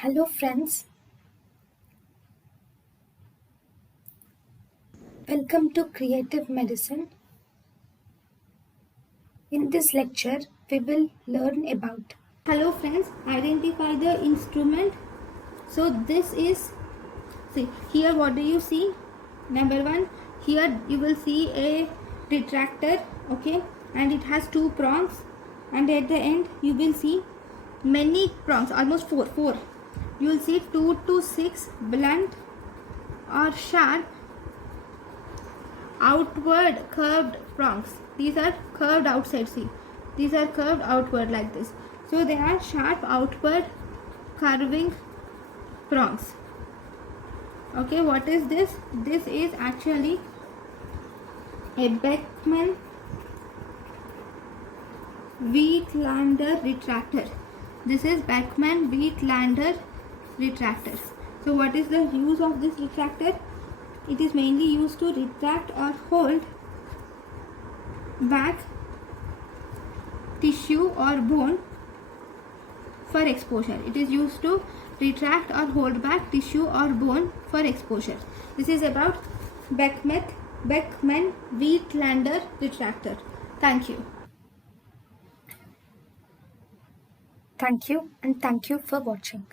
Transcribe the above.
Hello friends, welcome to Creative Medicine. In this lecture, we will learn about. Hello friends, identify the instrument. So this is, see here what do you see? Number one, here you will see a retractor, okay, and it has two prongs, and at the end you will see many prongs, almost four. You will see 2 to 6 blunt or sharp outward curved prongs. These are curved outside, see, these are curved outward like this, so they are sharp outward curving prongs. Okay, what is this? This is actually a Beckmann Wietlander retractor. This is Beckmann Wietlander retractor. So what is the use of this retractor? It is mainly used to retract or hold back tissue or bone for exposure. It is used to retract or hold back tissue or bone for exposure. This is about Beckmann Wietlander retractor. Thank you. Thank you and thank you for watching.